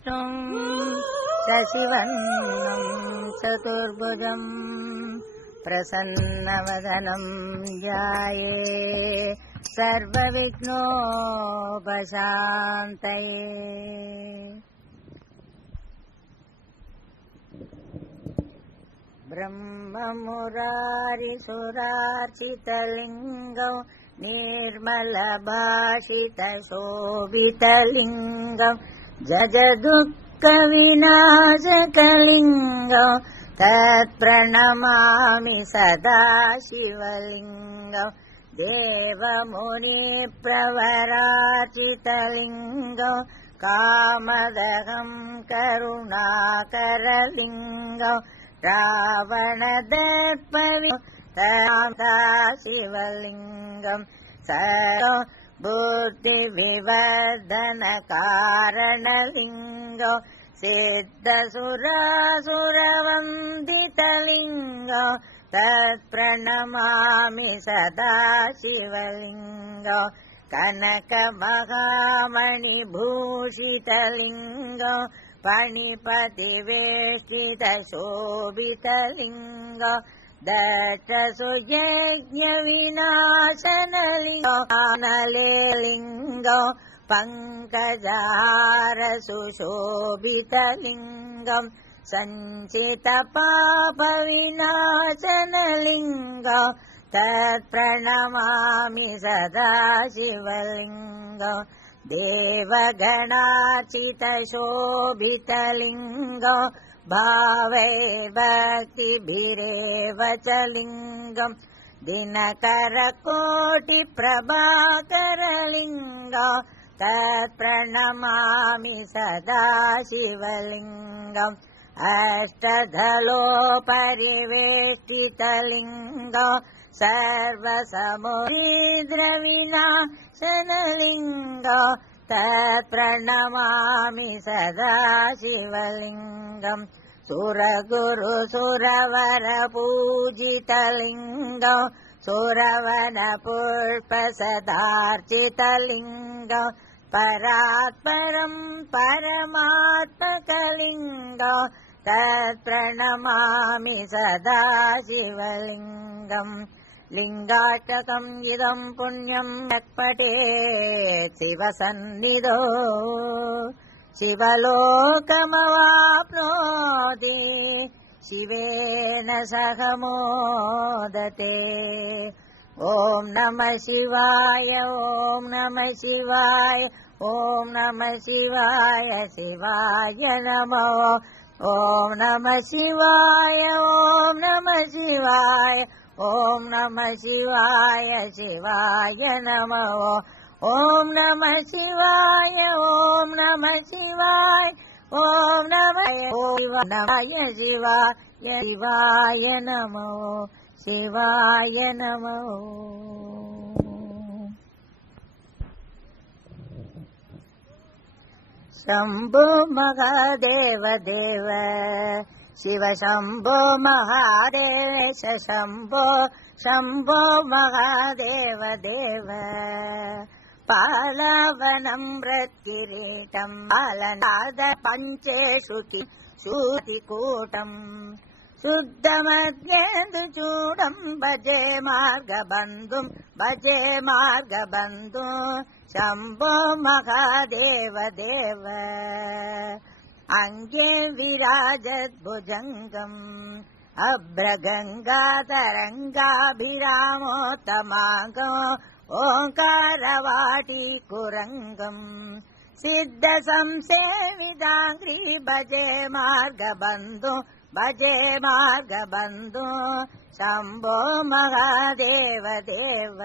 विष्णुं शशिवर्णं चतुर्भुजं प्रसन्नवदनं ध्याये सर्वविघ्नोपशान्तये। ब्रह्ममुरारिसुरार्चितलिङ्गं निर्मलभाषितशोभितलिङ्गं जगदुःखविनाशकलिङ्गं तत्प्रणमामि सदा शिवलिङ्गं। देवमुनिप्रवरार्चितलिङ्गं कामदहं करुणाकरलिङ्गं रावणदर्पविता शिवलिङ्गं सर्वं बुद्धिविवर्धनकारणलिङ्गं सिद्धसुरासुरवन्दितलिङ्गं तत्प्रणमामि सदा शिवलिङ्गं। कनकमहामणिभूषितलिङ्गं पणिपतिवेष्टितशोभितलिङ्गं दक्षसुयज्ञविनाशनलिङ्गं पङ्कजहारसुशोभितलिङ्गं सञ्चितपापविनाशनलिङ्गं तत्प्रणमामि सदा शिवलिङ्गं। देवगणार्चितशोभितलिङ्गं भावैर्भक्तिभिरेव च लिङ्गं दिनकरकोटिप्रभाकरलिङ्गं तत्प्रणमामि सदा शिवलिङ्गम्। अष्टदलोपरिवेष्टितलिङ्गं सर्वसमुद्रविनाशनलिङ्गं तत्प्रणमामि सदा शिवलिङ्गम्। सुरगुरुसुरवरपूजितलिङ्गं सुरवनपुष्पसदार्चितलिङ्गं परात्परं परमात्मकलिङ्गं तत्प्रणमामि सदा शिवलिङ्गम्। लिङ्गाष्टकं इदं पुण्यं यत्पठेत् शिवसन्निधौ शिवलोकमवाप्नोति शिवेन सह मोदते। ॐ नमः शिवाय ॐ नमः शिवाय ॐ नमः शिवाय शिवाय नमः। ॐ नमः शिवाय ॐ नमः शिवाय ॐ नमः शिवाय शिवाय नमः। ॐ नमः शिवाय ॐ नमः शिवाय ॐ नमः शिवाय शिवाय नमः शिवाय नमः। शम्भो महादेव देव शिव शम्भो महादेश शम्भो शम्भो महादेव देव। पालवनं मृत्किरीटं पालनाद पञ्चेषु श्रुतिकूटम् शुद्धमद्येन्दुचूडं भजे मार्गबन्धुं भजे मार्गबन्धुं शम्भो महादेव देव। अङ्गे विराजद्भुजङ्गम् अभ्रगङ्गातरङ्गाभिरामोत्तमाङ्गम् ओङ्कारवाटीकुरङ्गम् सिद्धसंसेविदाङ्घ्रि भजे मार्गबन्धु भजे मार्गबन्धु शम्भो महादेव देव।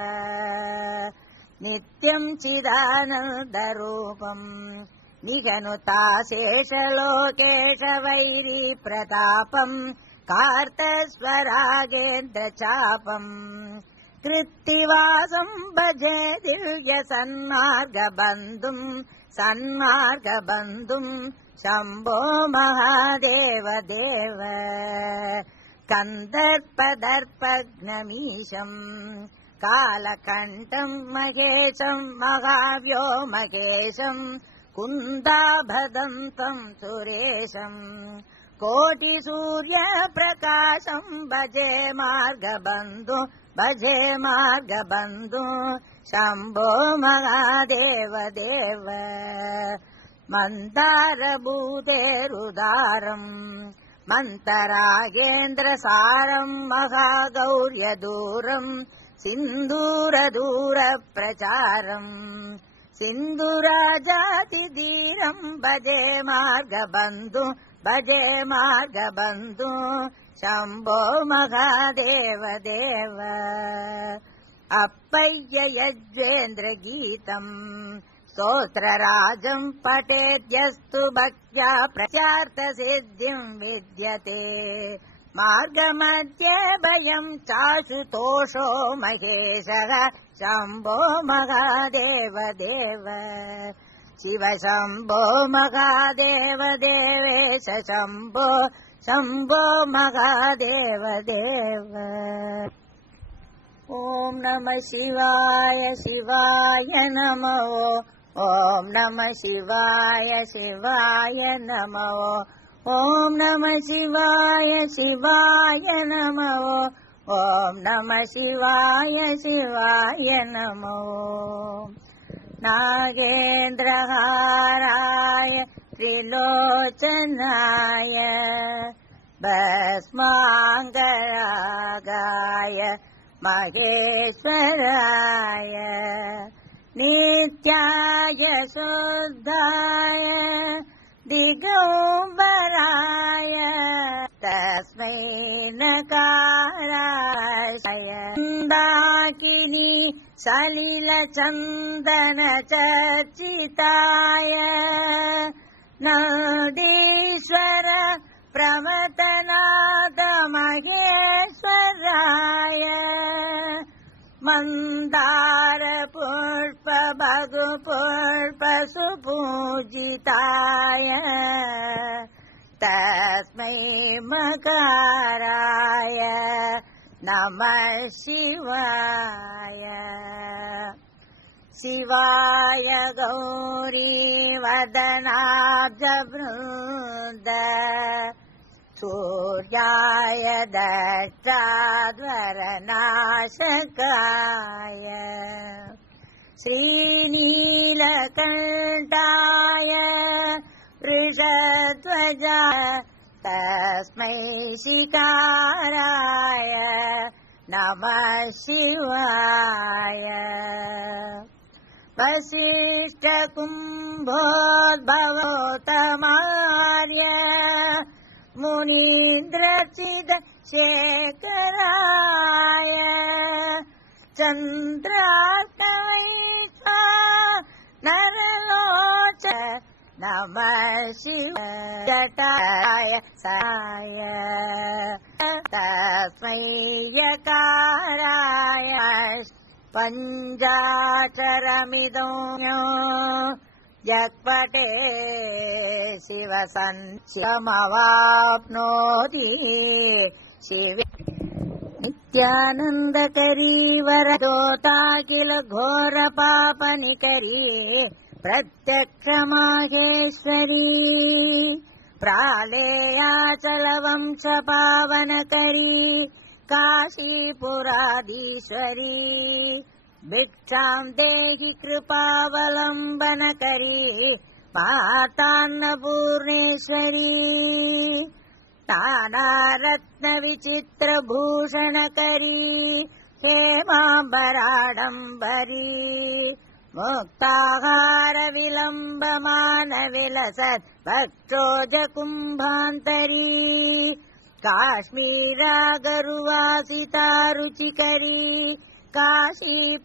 नित्यं चिदानन्दरूपम् निजनुताशेषलोकेश वैरीप्रतापम् कार्तस्वरागेन्द्रचापम् कृत्तिवासं भजे दिव्यसन्मार्गबन्धुं सन्मार्गबन्धुं शम्भो महादेव देव। कन्दर्पदर्पघ्नमीशम् कालकण्ठं महेशं महाव्योमकेशं कुन्दाभदन्तम् सुरेशम् कोटिसूर्यप्रकाशम् भजे मार्गबन्धु भजे मार्गबन्धु शम्भो महादेव देव मन्दारभूतेरुदारम् मन्तरागेन्द्रसारम् महागौर्यदूरम् सिन्दूरदूरप्रचारम् सिन्धुराजातिधीरम् भजे मार्गबन्धु भजे मार्गबन्धु शम्भो महादेव देव अप्पय्य यज्वेन्द्रगीतम् स्तोत्रराजम् पठेद्यस्तु भक्त्या प्रचार्थसिद्धिम् विद्यते मार्गमध्ये भयम् चाशुतोषो महेशः शम्भो महादेव देव शिव शम्भो महादेव देवेश शम्भो शम्भो महादेव देव ॐ नमः शिवाय शिवाय नमो ॐ नमः शिवाय शिवाय नमो ॐ नमः शिवाय शिवाय नमो ॐ नमः शिवाय शिवाय नमो नागेन्द्रहाराय त्रिलोचनाय भस्माङ्गरागाय महेश्वराय नित्याय शुद्धाय दिगम्बराय तस्मै नकाराय दाकिनी सलिलचन्दनचर्चिताय नन्दीश्वर प्रमथनाथ महेश्वराय मन्दार पुष्प भगुपुष्प सुपूजिताय तस्मै मकाराय नमः शिवाय शिवाय गौरी वदनाब्जवृन्द सूर्याय दष्टाध्वरनाशकाय श्रीनीलकण्ठाय वृषध्वजाय तस्मै शिकाराय नमः शिवाय वसिष्ठकुम्भोद्भवोत्तमार्य मुनीन्द्रचिद शेखराय चन्द्रार्कवैसा नरलोच नमः शिवाय जटाय साय तस्मै यकाराय पञ्चाक्षरमिदं यक्पटे शिवसंशमवाप्नोति शिव नित्यानन्दकरी वरदोता किल घोरपापनिकरी प्रत्यक्षमाहेश्वरी प्रालेयाचलवंशपावनकरी काशीपुराधीश्वरी भिक्षां देहि कृपावलम्बनकरी मातान्नपूर्णेश्वरी नानारत्नविचित्रभूषणकरी हेमाम्बराडम्बरी मुक्ताहारविलम्बमानविलसत् भक्षोजकुम्भान्तरी काश्मीरागरुवासिता रुचिकरी काशीपुराधीश्वरी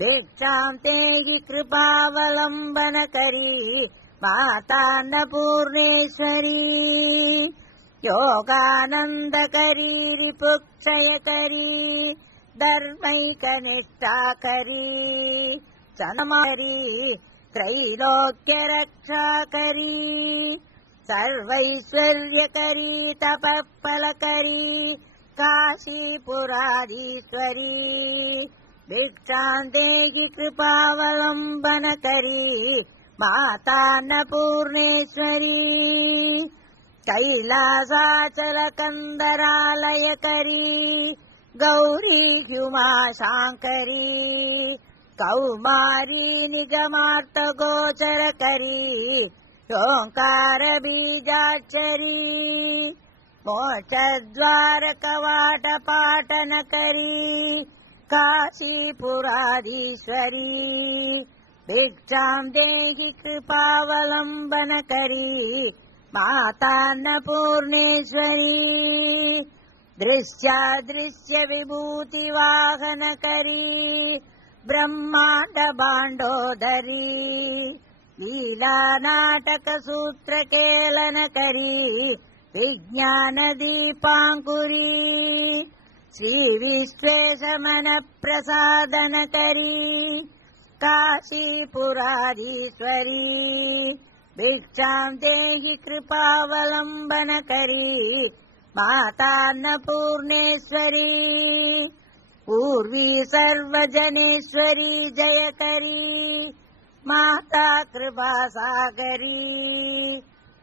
भिक्षां तेहि कृपावलम्बनकरी मातान्नपूर्णेश्वरी योगानन्दकरी रिपुक्षयकरी धर्मैकनिष्ठाकरी चनमारी त्रैलोक्यरक्षाकरी सर्वैश्वर्यकरी तपःफलकरी काशीपुराधीश्वरी भिक्षां देहि कृपावलम्बनकरी मातान्नपूर्णेश्वरी कैलासाचलकन्दरालयकरी गौरी हुमाशाङ्करी कौमारी निगमार्थगोचरकरी ओङ्कारबीजाक्षरी मोक्षद्वारकवाटपाटनकरी काशीपुराधीश्वरी भिक्षां देहि कृपावलम्बनकरी मातान्नपूर्णेश्वरी दृश्यादृश्य विभूतिवाहनकरी ब्रह्माण्डभाण्डोदरी लीलानाटकसूत्रकेलनकरी विज्ञानदीपाङ्कुरी श्रीविश्वेशमनप्रसादनकरी काशीपुराधीश्वरी भिक्षां देहि कृपावलम्बनकरी मातान्नपूर्णेश्वरी पूर्वी सर्वजनेश्वरी जयकरी माता कृपासागरी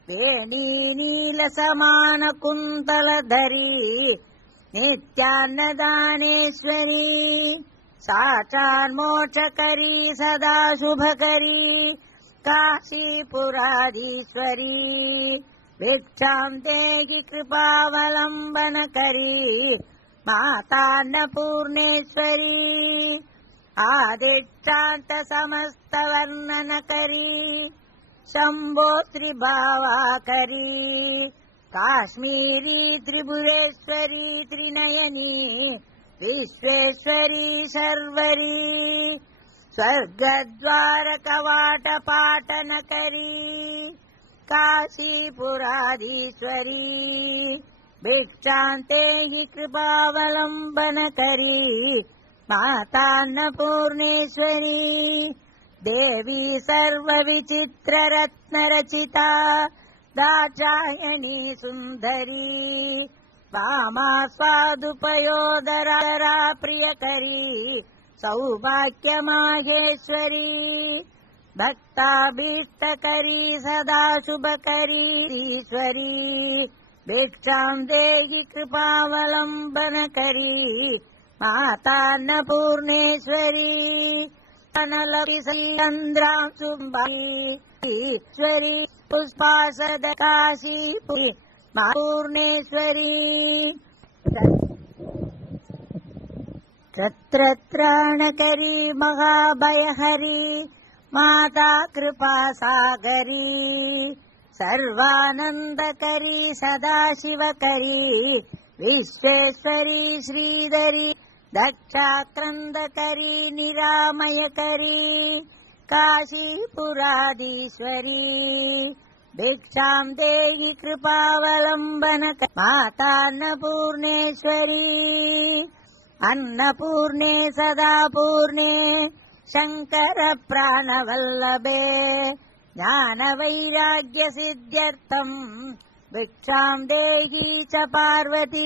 वेणी नीलसमानकुन्तलधरी नित्यान्नदानेश्वरी साक्षान्मोक्षकरी सदा शुभकरी काशीपुराधीश्वरी भिक्षां देहि कृपावलम्बनकरी मातान्नपूर्णेश्वरी आदिष्टान्तसमस्तवर्णनकरी शम्भो त्रिभावाकरी काश्मीरी त्रिभुवेश्वरी त्रिनयनी विश्वेश्वरी शर्वरी स्वर्गद्वारकवाटपाटनकरी काशीपुराधीश्वरी भिक्षां देहि कृपावलम्बनकरी मातान्नपूर्णेश्वरी देवी सर्वविचित्ररत्नरचिता दाक्षायणी सुन्दरी वामा स्वादुपयोदरा प्रियकरी सौभाग्यमाहेश्वरी भक्ताभीष्टकरी सदा शुभकरी ईश्वरी भिक्षां देहि कृपावलम्बनकरी मातान्नपूर्णेश्वरी अनलपिसन्द्रां शुम्भीश्वरी पुष्पासदकाशीपुरी पूर्णेश्वरी छत्रत्राणकरी महाभयहरी माता कृपासागरी सर्वानन्दकरी सदाशिवकरी विश्वेश्वरी श्रीधरी दक्षाक्रन्दकरी निरामयकरी काशीपुराधीश्वरी भिक्षां देहि कृपावलम्बनकरी मातान्नपूर्णेश्वरी अन्नपूर्णे सदा पूर्णे शङ्कर प्राणवल्लभे ज्ञानवैराग्यसिद्ध्यर्थम् भिक्षां देहि च पार्वती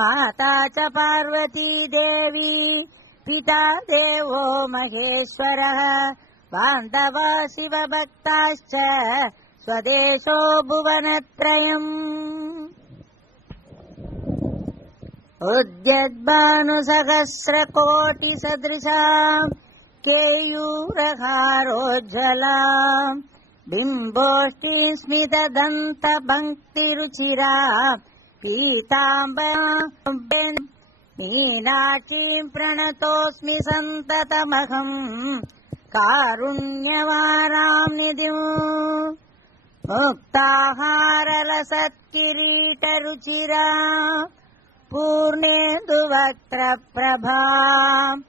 माता च पार्वती देवी पिता देवो महेश्वरः बान्धवा शिवभक्ताश्च स्वदेशो भुवनत्रयम् उद्यद्भानुसहस्रकोटिसदृशाम् केयूरहारोज्ज्वलाम् बिम्बोष्टिस्मितदन्तपङ्क्तिरुचिराम् पीताम्बराम् मीनाक्षीम् प्रणतोऽस्मि सन्ततमहम् कारुण्यवाराम् निधिम् मुक्ताहाररसत्किरीटरुचिरा पूर्णेन्दुवक्त्रप्रभाम्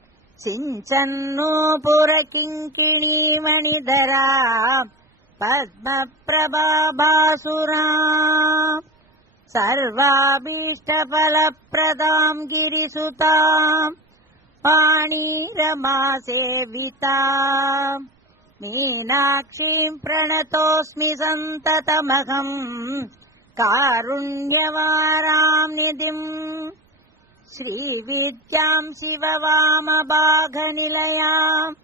सिञ्चन्नूपुरकिङ्किणीमणिधरा पद्मप्रभाभासुरा सर्वाभीष्टफलप्रदाम् गिरिसुताम् पाणिरमासेविताम् मीनाक्षीम् प्रणतोऽस्मि सन्ततमहम् कारुण्यवाराम् निधिम् श्रीविद्याम् शिववामबाघनिलयाम्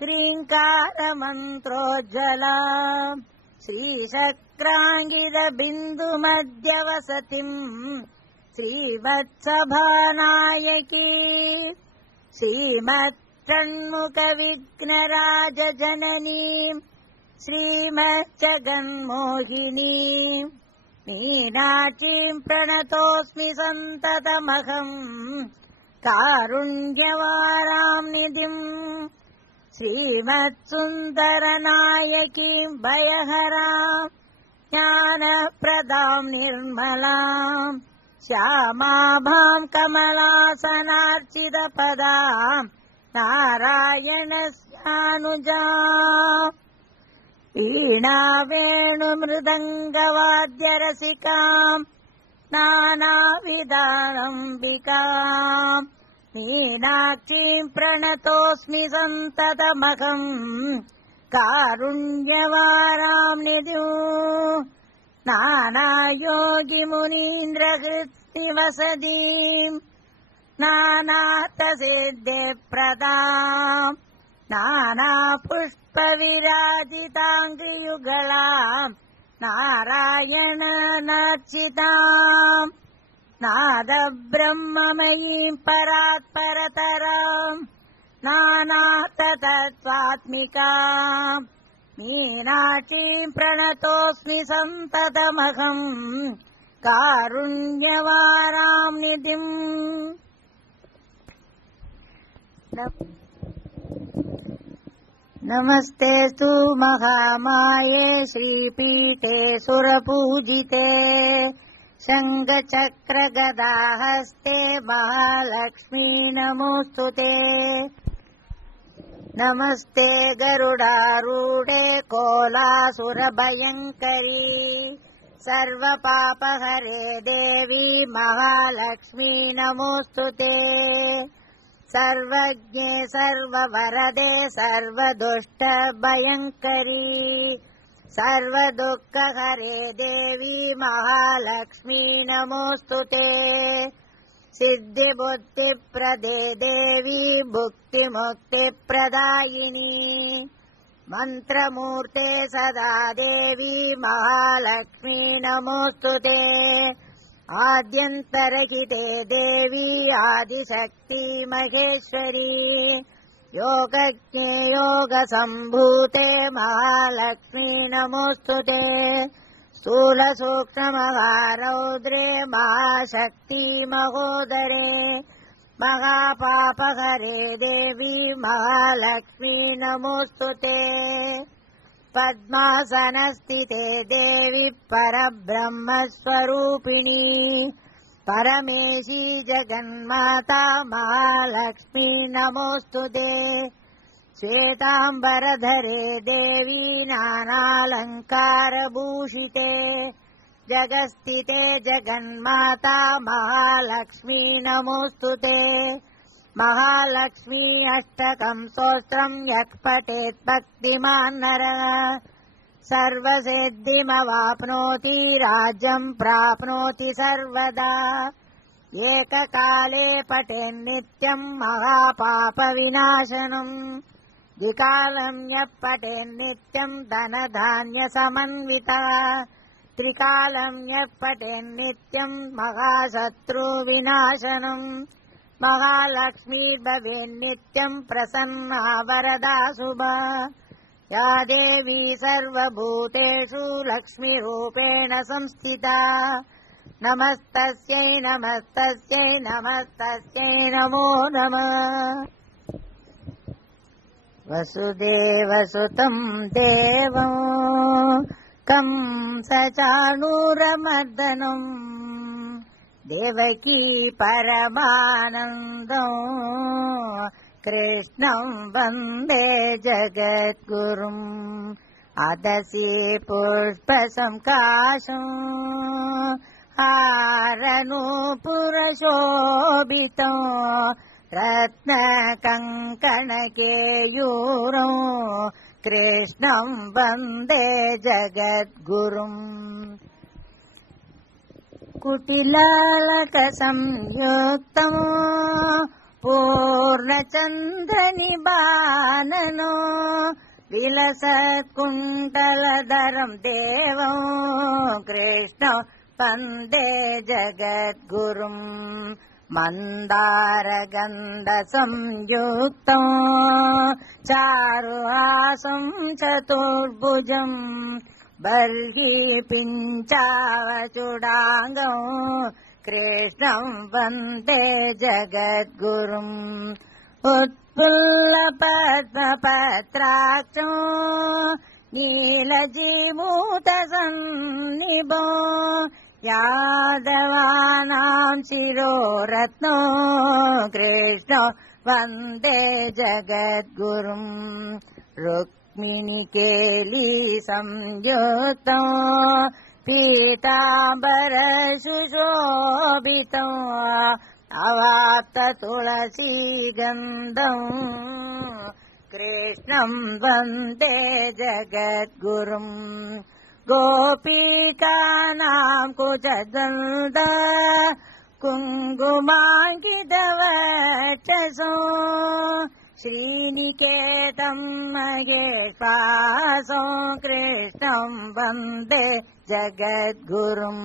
ह्रीङ्कारमन्त्रोज्ज्वलाम् श्रीशक्राङ्गिरबिन्दुमध्यवसतिम् श्रीवत्सभानायकी श्रीमत्षण्मुखविघ्नराजजननीम् श्रीमज्जगन्मोहिनीम् मीनाक्षीम् प्रणतोऽस्मि सन्ततमहम् कारुण्यवाराम् निधिम् श्रीमत्सुन्दरनायकीम् भयहराम् ज्ञानप्रदाम् निर्मलाम् श्यामाभाम् कमलासनार्चितपदाम् नारायणस्यानुजाम् वीणावेणुमृदङ्गवाद्यरसिकाम् नानाविधानम्बिकाम् मीनाक्षीम् प्रणतोऽस्मि सन्ततमहम् कारुण्यवाराम् निधिम् नानायोगिमुनीन्द्रहृत्स्थिवसदीम् नानार्थसिद्धिप्रदाम् नानापुष्पविराजिताङ्गियुगलाम् नारायणनार्चिताम् नादब्रह्ममयीम् परात्परतराम् नानातत्त्वात्मिकाम् मीनाक्षीम् प्रणतोऽस्मि सन्ततमहम् कारुण्यवाराम् निधिम् नमस्तेऽस्तु महामाये श्रीपीठे सुरपूजिते शङ्खचक्रगदाहस्ते महालक्ष्मी नमोऽस्तुते नमस्ते गरुडारूढे कोलासुरभयङ्करी सर्वपापहरे देवी महालक्ष्मी नमोऽस्तुते सर्वज्ञे सर्ववरदे सर्वदुष्टभयङ्करी सर्वदुःखहरे देवी महालक्ष्मी नमोऽस्तुते सिद्धिबुद्धिप्रदे देवी भुक्तिमुक्तिप्रदायिनी मन्त्रमूर्ते सदा देवी महालक्ष्मी नमोऽस्तुते आद्यन्तरहिते देवी आदिशक्ति महेश्वरी योगज्ञे योगसम्भूते महालक्ष्मी नमोऽस्तुते स्थूलसूक्ष्ममहारौद्रे महाशक्ति महोदरे महापापहरे देवी महालक्ष्मी नमोऽस्तुते पद्मासनस्थिते देवी परब्रह्मस्वरूपिणी परमेशी जगन्माता महालक्ष्मी नमोऽस्तुते श्वेताम्बरधरे देवी नानालङ्कारभूषिते जगस्थिते जगन्माता महालक्ष्मी नमोऽस्तुते महालक्ष्मी अष्टकं स्तोत्रं यः पठेत् भक्तिमान् नरः सर्वसिद्धिमवाप्नोति राज्यं प्राप्नोति सर्वदा एककाले पठेन्नित्यं महापापविनाशनम् द्विकालं यः पठेन्नित्यं धनधान्यसमन्वितः त्रिकालं यः पठेन्नित्यं महाशत्रुविनाशनम् महालक्ष्मी भवेन्नित्यं प्रसन्ना वरदा शुभा या देवी सर्वभूतेषु लक्ष्मीरूपेण संस्थिता नमस्तस्यै नमस्तस्यै नमस्तस्यै नमो नमः वसुदेवसुतं देवं कंसचाणूरमर्दनम् देवकी परमानन्दम् कृष्णं वन्दे जगद्गुरुम् अदसि पुष्पसंकाशम् हारनूपुरशोभितम् रत्नकङ्कणकेयूरम् कृष्णं वन्दे जगद्गुरुम् కుటిలాలక సంయుక్తం పూర్ణచంద్రనిబాననో విలసత్కుంటలధరం దేవం కృష్ణం వందే జగద్గురుం మందారగంధ సంయుక్తం చారుహాసం చతుర్భుజం బర్హి పించావచుడాంగం కృష్ణం వందే జగద్గురుం उत्पुल्लपद्मपत्राक्षो नीलजीमूतसन्निभो यादवानां शिरोरत्नो कृष्णो वन्दे जगद्गुरुं रुक्मिणीकेली संयुक्तो पीताम्बरसुशोभितो अवाप्त तुलसी गन्धं कृष्णं वन्दे जगद्गुरुं गोपीकानां कुचद्वन्द्व कुङ्कुमाङ्कितवक्षसो श्रीनिकेतं महेश्वासो कृष्णं वन्दे जगद्गुरुं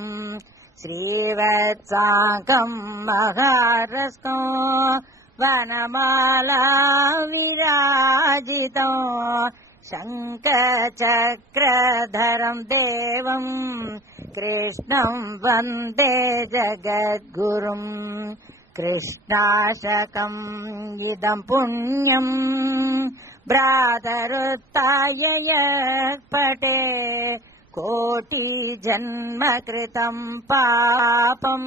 श्रीवत्साकं महारस्को वनमाला विराजितो शङ्खचक्रधरं देवं कृष्णं वन्दे जगद्गुरुं कृष्णाशकम् इदं पुण्यं भ्रातरुत्थाय यः पठे कोटिजन्म कृतं पापं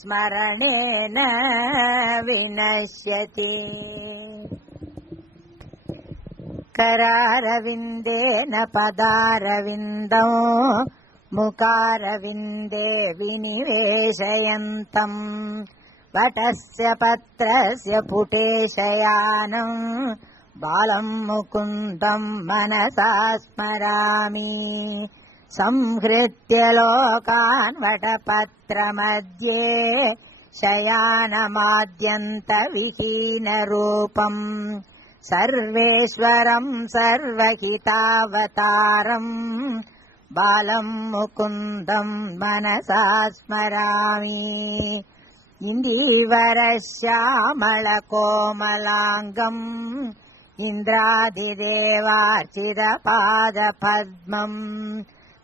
स्मरणेन विनश्यति करारविन्देन पदारविन्दौ मुखारविन्दे विनिवेशयन्तम् वटस्य पत्रस्य पुटे शयानं बालं मुकुन्दं मनसा स्मरामि संहृत्य लोकान् वटपत्रमध्ये शयानमाद्यन्तविहीनरूपम् सर्वेश्वरं सर्वहितावतारम् बालं मुकुन्दं मनसा स्मरामि इन्दीवरश्यामलकोमलाङ्गम् इन्द्रादिदेवार्चितपादपद्मम्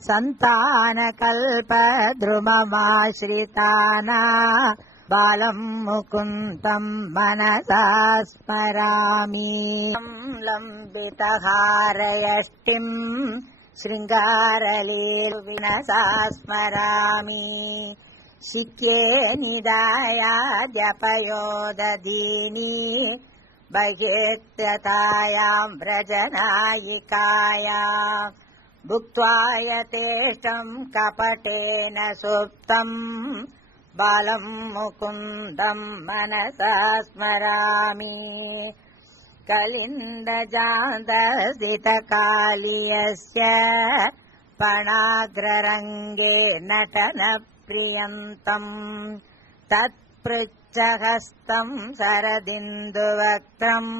सन्तानकल्पद्रुममाश्रिताना बालं मुकुन्दं मनसा स्मरामि लम्बितहारयष्टिं शृङ्गारलीलविनसा स्मरामि शिक्ये निदायाद्यपयोदधीनि बह्येत्यतायां व्रजनायिकायां भुक्त्वा यथेष्टं कपटेन सुप्तम् बालं मुकुन्दं मनसा स्मरामि कलिन्दजान्दसितकालीयस्य पणाग्ररङ्गे नटनप्रियन्तम् तत्पृच्छहस्तं शरदिन्दुवक्त्रम्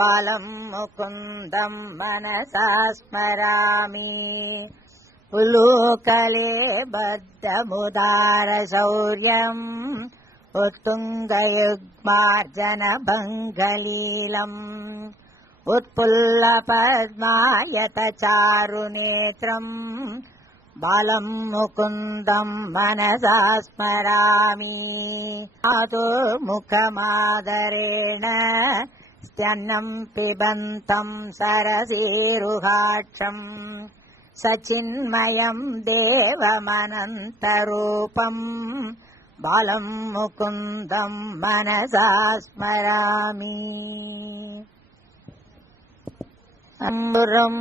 बालं मुकुन्दं मनसा स्मरामि उलूकले बद्धमुदारशौर्यम् उत्तुङ्गयुग्मार्जनभङ्गलीलम् उत्पुल्लपद्मायतचारुनेत्रम् बालं मुकुन्दं मनसा स्मरामि मुखमादरेण स्तन्नं पिबन्तं सरसीरुहाक्षम् सचिन्मयं देवमनन्तरूपम् बालं मुकुन्दं मनसा स्मरामि अम्बुरं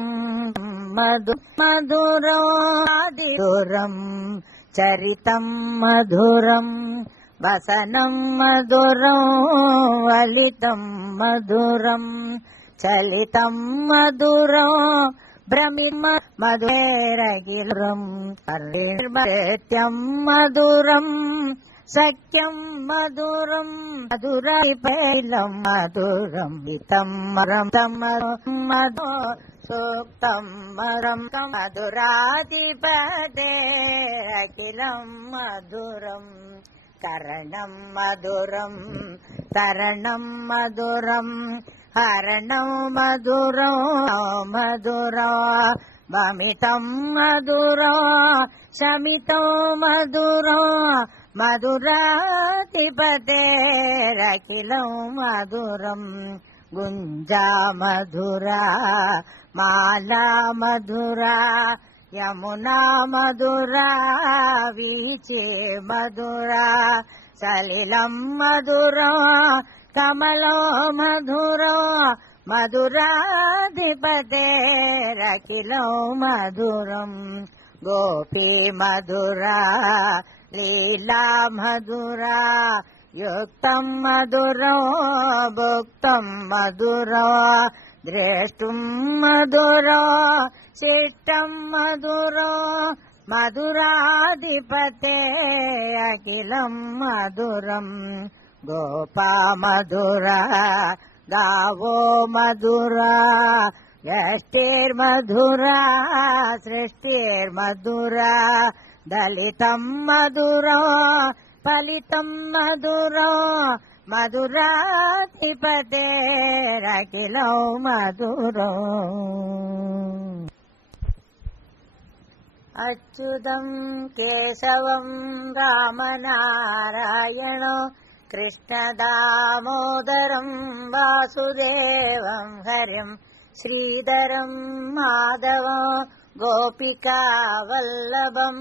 मधुरं चरितं मधुरं वसनं मधुरं वलितं मधुरं चलितं मधुरं भ्रमिम मधुरैरखिलम् हरिर्मत्यम् मधुरम् सख्यम् मधुरम् मधुरैपैलम् मधुरम् हितम् मरम् मधु सूक्तम् मरम् मधुराधिपते अखिलम् मधुरम् करणम् मधुरम् तरणम् मधुरम् हरणम् मधुरम् मधुरम् ममितम् मधुरम् शमितम् मधुरम् मधुराधिपतेरखिलम् मधुरम् गुञ्जा मधुरा माला मधुरा यमुना मधुरा वीचे मधुरा सलिलम् मधुरा कमलो मधुरा मधुराधिपतेरखिलम् मधुरम् गोपी मधुरा लीला मधुरा युक्तम् मधुरा भुक्तम् मधुरा द्रष्टुम् मधुरा शिष्टम् मधुरा मधुराधिपते अखिलम् मधुरम् गोपा मधुरा गावो मधुरा व्यष्टिर्मधुरा सृष्टिर्मधुरा दलितम् मधुरा फलितम् मधुरा मधुराधिपतेरखिलम् मधुरम् अच्युतम् केशवम् रामनारायण कृष्णदामोदरम् वासुदेवम् हरिम् श्रीधरम् माधवम् गोपिका वल्लभम्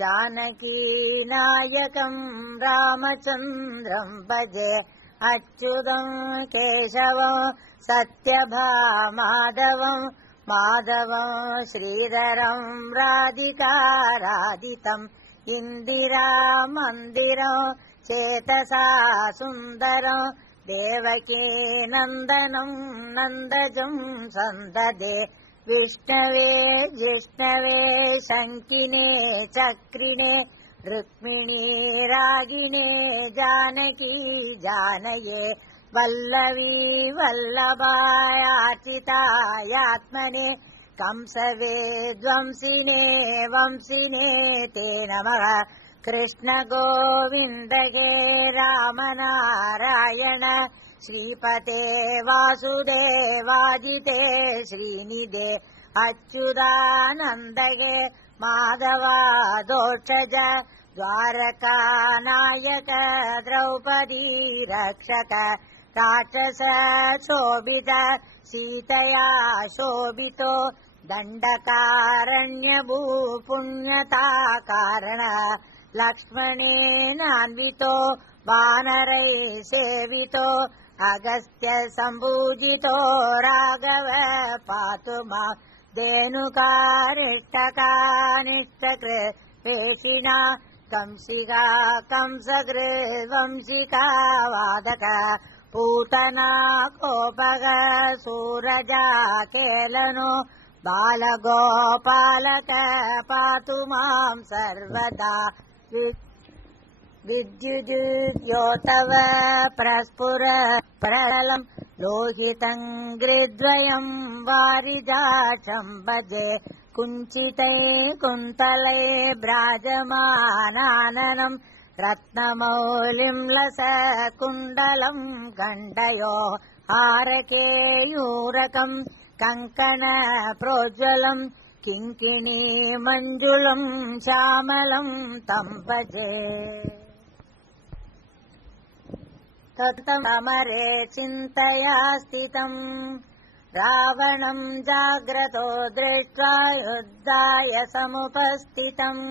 जानकीनायकम् रामचन्द्रम् भजे अच्युतम् केशवम् सत्यभामाधवम् माधवम् श्रीधरम् राधिकाराधितम् इन्दिरा मन्दिरम् चेतसा सुन्दरम् देवकी नन्दनम् नन्दजम् सन्ददे विष्णवे जिष्णवे शङ्किने चक्रिणे रुक्मिणी रागिणे जानकी जानये वल्लवी वल्लभायार्चितायात्मने कंसवे ध्वंसिने वंसिने ते नमः कृष्ण गोविन्द हे रामनारायण श्रीपते वासुदेवाजिते श्रीनिधे अच्युतानन्द हे माधवादोक्षज द्वारकानायक द्रौपदी रक्षक राक्षस शोभित सीतया शोभितो दण्डकारण्यभूपुण्यता कारण लक्ष्मणेनान्वितो वानरै सेवितो अगस्त्य सम्पूजितो राघव पातु मां धेनुकारिष्टकानिष्टकृपेशिना कंसिका कंसगृवंशिका वादक पूतना कोपग सूरजा केलनो बालगोपालक पातु मां सर्वदा विद्युद्योतव प्रस्फुर प्रलम् लोहितङ्घ्रिद्वयम् वारिजाक्षम् भजे कुञ्चितै कुन्तलै भ्राजमानाननम् रत्नमौलिम् लस कुण्डलम् गण्डयो हारकेयूरकम् कङ्कण प्रोज्वलम् किङ्किणी मञ्जुलम् श्यामलम् तम् भजे तमरे चिन्तया स्थितम् रावणम् जाग्रतो दृष्ट्वा युद्धाय समुपस्थितम्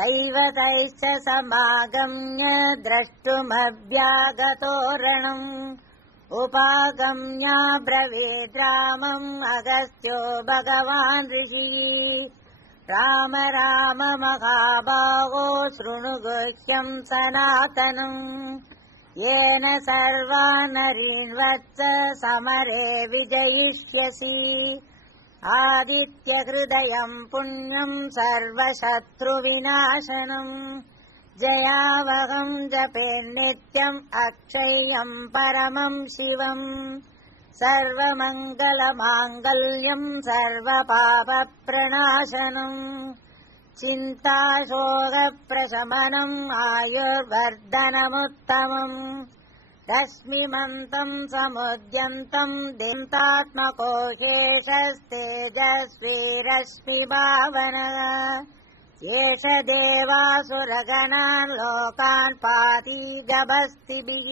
दैवतैश्च समागम्य द्रष्टुमभ्यागतो रणम् उपागम्याब्रवीद्रामम् अगस्त्यो भगवान् ऋषिः राम राम महाबाहो शृणु गुह्यम् सनातनम् येन सर्वान् नरीन् वत्स समरे विजयिष्यसि आदित्यहृदयम् पुण्यम् सर्वशत्रुविनाशनम् जयावहम् जपेन्नित्यम् अक्षय्यम् परमम् शिवम् सर्वमङ्गलमाङ्गल्यम् सर्वपापप्रणाशनम् चिन्ताशोकप्रशमनम् आयुर्वर्धनमुत्तमम् रश्मिमन्तम् समुद्यन्तम् दिन्तात्मकोशेषस्तेजस्वी रश्मिभावनः एष देवासुरगणान् लोकान् पाति गभस्तिभिः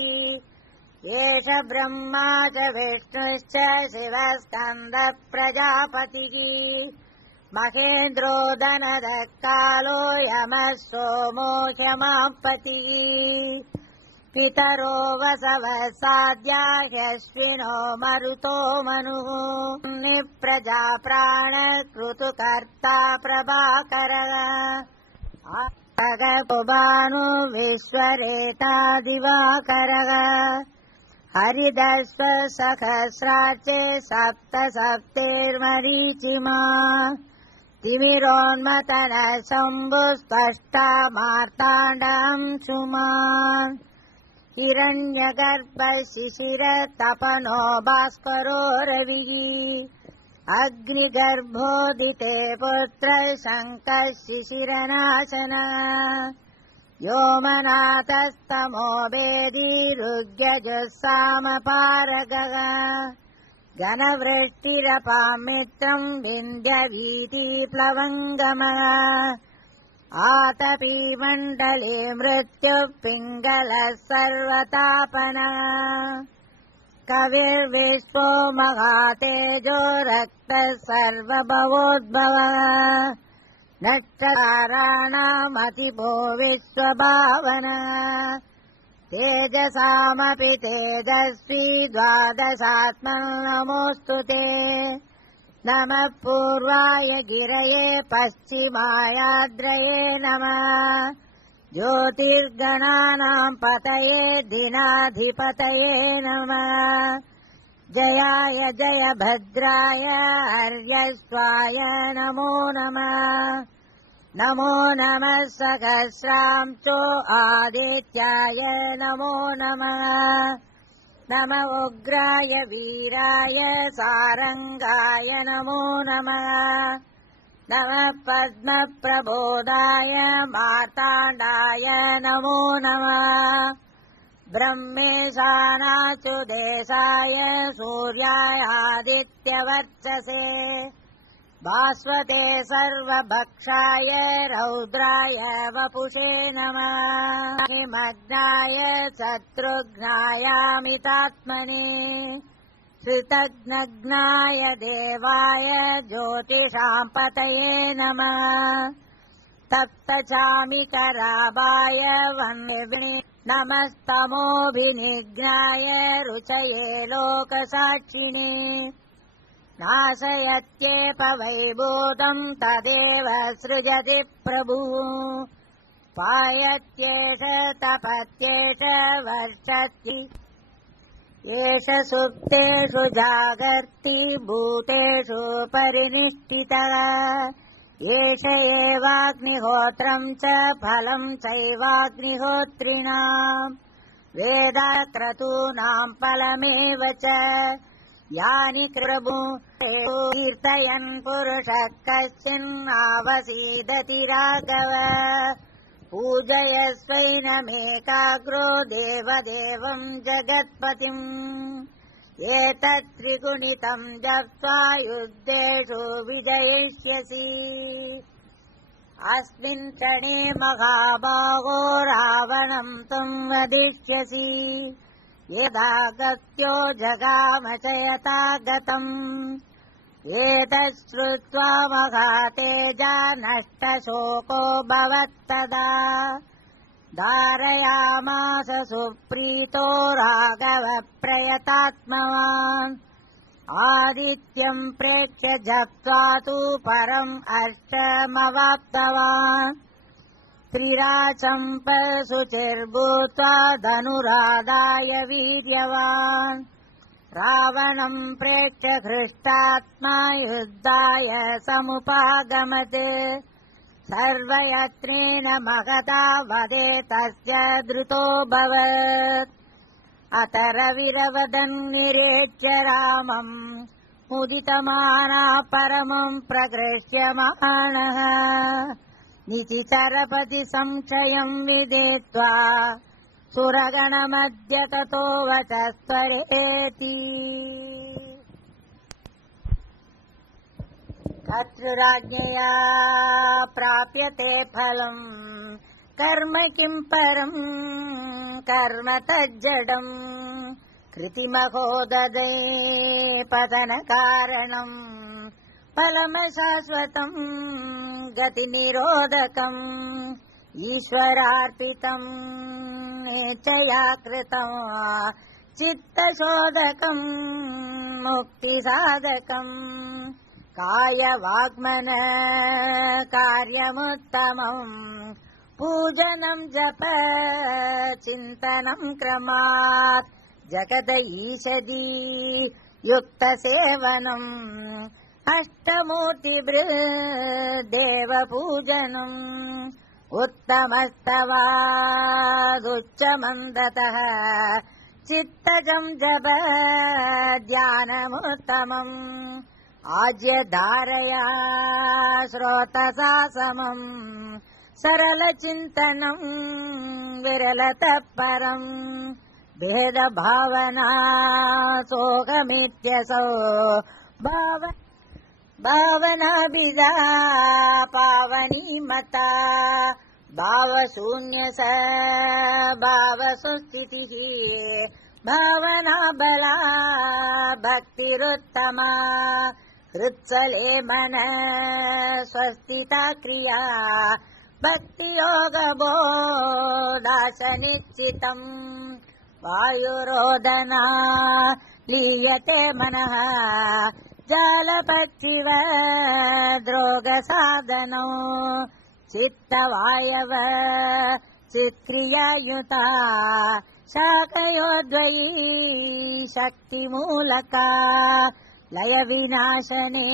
एष ब्रह्मा च विष्णुश्च शिवस्कन्दः प्रजापतिः महेन्द्रो धनदः कालो यमः सोमो क्षमापतिः पितरो वसवः साध्या ह्यश्विनो मरुतो मनुः निप्रजा प्राणकृतुकर्ता प्रभाकरः भानु विश्वरेता दिवाकरः हरिदस्व सहस्राचे सप्त सप्तेर्मरीचिमा तिमिरोन्मतनः शम्भुस्पष्टा मार्ताण्डांशुमान् हिरण्यगर्भः शिशिरतपनो भास्करो रविः अग्निगर्भोदिते पुत्रः शङ्कः शिशिरनाशनः व्योमनाथस्तमो वेदी ऋग्यजुस्सामपारगः घनवृष्टिरपां मित्रम् विन्ध्यवीथिप्लवङ्गमः आतपी मण्डले मृत्युः पिङ्गलः सर्वतापनः कविर्विश्वो महातेजो रक्तः सर्वभवोद्भवः नक्षत्राणामतिपो विश्वभावनः तेजसामपि तेजस्वी द्वादशात्मन् नमोऽस्तु ते नमः पूर्वाय गिरये पश्चिमायाद्रये नमः ज्योतिर्गणानाम् पतये दिनाधिपतये नमः जयाय जय भद्राय हर्यश्वाय नमो नमः नमो नमः सहस्रांशो आदित्याय नमो नमः नम उग्राय वीराय सारंगाय नमो नमः नमः पद्मप्रबोधाय मार्ताण्डाय नमो नमः ब्रह्मेशानाच्युदेशाय सूर्याय आदित्यवर्चसे भास्वते सर्वभक्षाय रौद्राय वपुषे नमः निमग्नाय शत्रुघ्नायामितात्मने श्रितघ्नघ्नाय देवाय ज्योतिषाम्पतये नमः तप्तचामिकराभाय वह्निवे नमस्तमोभिनिघ्नाय रुचये लोकसाक्षिणे नाशयत्येपवैभूतम् तदेव सृजति प्रभुः पायत्येष तपत्येष वर्षति एष सुप्तेषु जागर्ति भूतेषु परिनिष्ठितः एष एवाग्निहोत्रम् च फलम् चैवाग्निहोत्रिणाम् वेदक्रतूनाम् फलमेव च यानि प्रभु कीर्तयन् पुरुषः कश्चिन्नावसीदति राघव पूजयस्वैनमेकाग्रो देवदेवम् जगत्पतिम् एतत्त्रिगुणितम् जप्त्वा युद्धेषु विजयिष्यसि अस्मिन् क्षणे महाबाहो रावणम् त्वम् वदिष्यसि यदा गत्यो जगाम च यथा गतम् एतच्छ्रुत्वा महातेजा नष्टशोको भवत्तदा धारयामास सुप्रीतो राघव प्रयतात्मवान् आदित्यम् प्रेक्ष्य जप्त्वा तु परम् अष्टमवाप्तवान् त्रिराचम्प शुचिर्भूत्वा धनुरादाय वीर्यवान् रावणम् प्रेक्ष्य हृष्टात्मा युद्धाय समुपागमते सर्वयत्नेन महता वदे तस्य द्रुतोऽभवत् अत रविरवदन् निरेच्य रामम् मुदितमाना परमम् प्रगृह्यमाणः निशिचरपति संशयम् विदित्वा सुरगणमद्य ततो वचस्त्वरेति कर्तृराज्ञया प्राप्यते फलम् कर्म किम् परम् कर्म तज्जडम् कृतिमहोददे पतनकारणम् फलमशाश्वतम् गतिनिरोधकम् ईश्वरार्पितम् नेच्छया कृतम् चित्तशोधकम् मुक्तिसाधकम् कायवाग्मन कार्यमुत्तमम् पूजनम् जप चिन्तनम् क्रमात् जगद ईषदी युक्तसेवनम् अष्टमूर्तिदेवपूजनम् उत्तमस्तवादुच्चमन्दतः चित्तजम् जप ध्यानमुत्तमम् आज्यधारया श्रोतसा समम् सरलचिन्तनम् विरलतः परम् भेदभावना सोगमित्यसौ भावनाभिदा पावनीमता भावशून्य स भावसुस्थितिः भावनाबला भक्तिरुत्तमा हृत्सले मन स्वस्थिता क्रिया भक्तियोगबोधाशनिश्चितम् वायुरोदना लीयते मनः जालपक्षिव द्रोगसाधनो चित्तवायव चित्क्रियायुता शाकयोद्वयी शक्तिमूलका लयविनाशने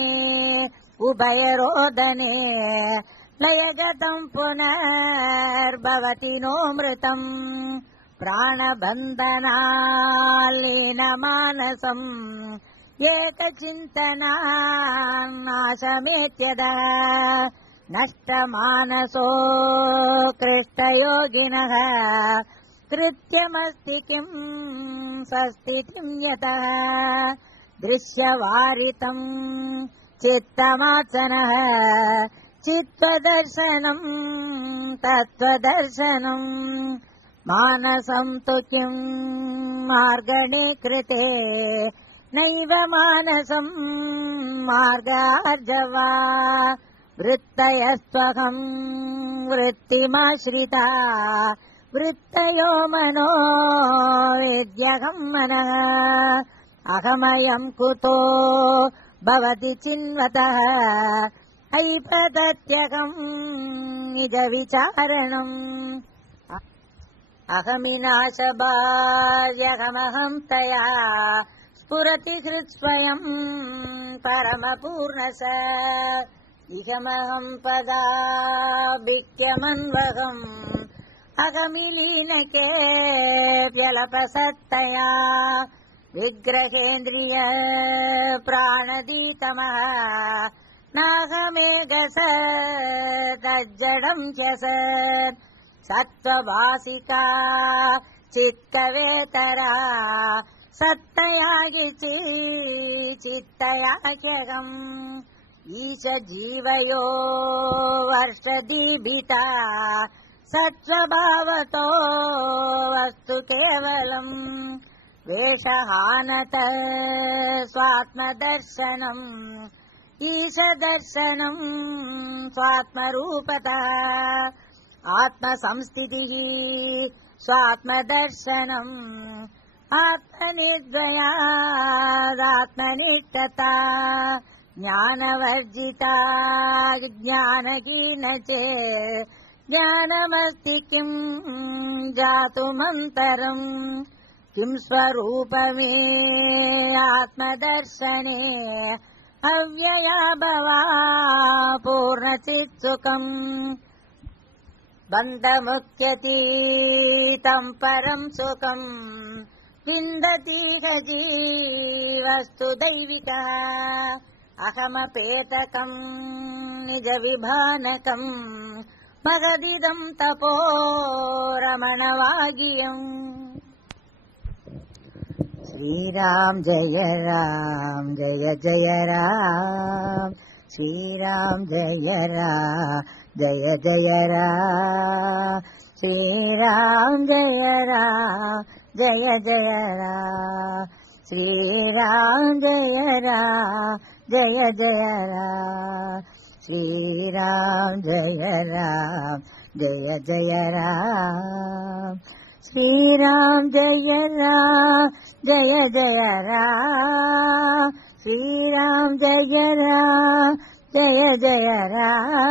उभयरोदने लयगतम् पुनर्भवति नो मृतम् प्राणबन्धनाल्लीनमानसम् एकचिन्तनान्नाशमेत्यदः नष्टमानसो कृष्टयोगिनः कृत्यमस्ति किम् स्वस्तिकिम् यतः दृश्यवारितम् चित्तमात्सनः चित्तदर्शनम् तत्त्वदर्शनम् मानसम् तु किम् मार्गणे कृते नैव मानसम् मार्गार्जवा वृत्तयस्त्वहम् वृत्तिमाश्रिता वृत्तयो मनो वेद्यहम् मनः अहमयम् कुतो भवति चिन्वतः ऐपदत्यकम् निजविचारणम् अहमिनाशबाह्यहमहम् तया स्फुरति हृत्स्वयम् परमपूर्णस इहमहम् पदाभिक्यमन्वहम् अगमिलीनकेऽप्यलपसत्तया विग्रहेन्द्रिय प्राणदीतमः नाहमेघस तज्जडम् ह्यसत् सत्त्वभासिका चित्कवेतरा सत्तया चित्तया ह्यहम् ईश जीवयो वर्षदीभिता सत्स्वभावतो वस्तु केवलम् वेषहानत स्वात्मदर्शनम् ईशदर्शनम् स्वात्मरूपतः आत्मसंस्थितिः स्वात्मदर्शनम् आत्मनिर्द्वयादात्मनिष्ठता ज्ञानवर्जिता ज्ञानहीन चेत् ज्ञानमस्ति किम् जातुमन्तरम् किं स्वरूपमे आत्मदर्शने अव्यया भवा पूर्णचित्सुखम् बन्धमुख्यतीतं परं सुखम् विन्दतीह जीवस्तु दैविका अहमपेतकम् निजविभानकम् मगदिदं तपो रमणवागियम्। श्रीराम जय जय राम, श्रीराम जय जय राम, श्रीराम जय जय राम, श्रीराम जय जय राम, श्रीराम जय जय राम, श्रीराम जय जय राम, श्रीराम जय जय राम, श्रीराम जय जय राम, श्रीराम जय जय राम,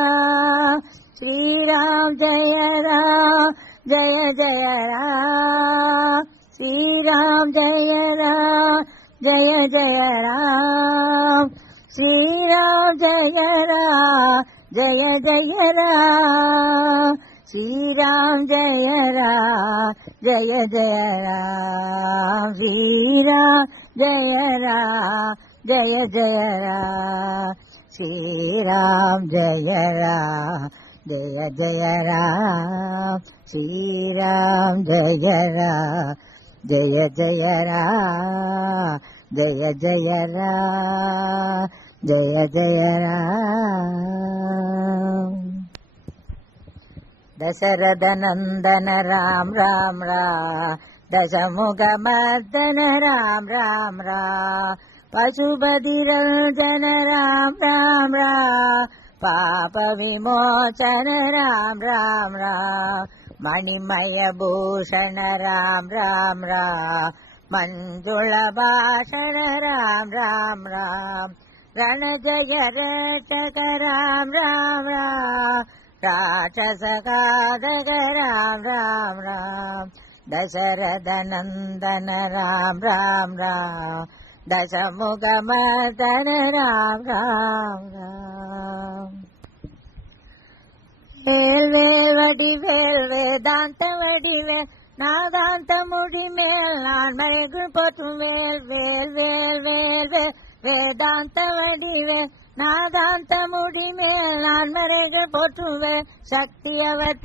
श्रीराम जय जय राम, श्रीराम जय जय राम, श्रीराम जय जय राम, श्रीराम जय जय राम, श्रीराम जय जय राम, जय जय राम, जय जय राम। दशरथ नंदन राम राम राम, दशमुख मर्दन राम राम राम, पशुपतिरंजन राम राम राम, पाप विमोचन राम राम राम, मणिमय भूषण राम राम राम, मंजुल भाषण राम राम राम, रण जय रक्षक राम राम राम, राक्षस घातक राम राम राम, दशरथ नंदन राम राम राम, दशमुख मर्दन राम राम राम। वेल वडिवेल वेदांत वडिवेल नादांत मुडिमेल नान मरेगु पोतुवेल वेल वेल वेल वेल वेदांत वडिवेल नादांत मुडिमेल नान मरेगु पोतुवेल शक्तियवट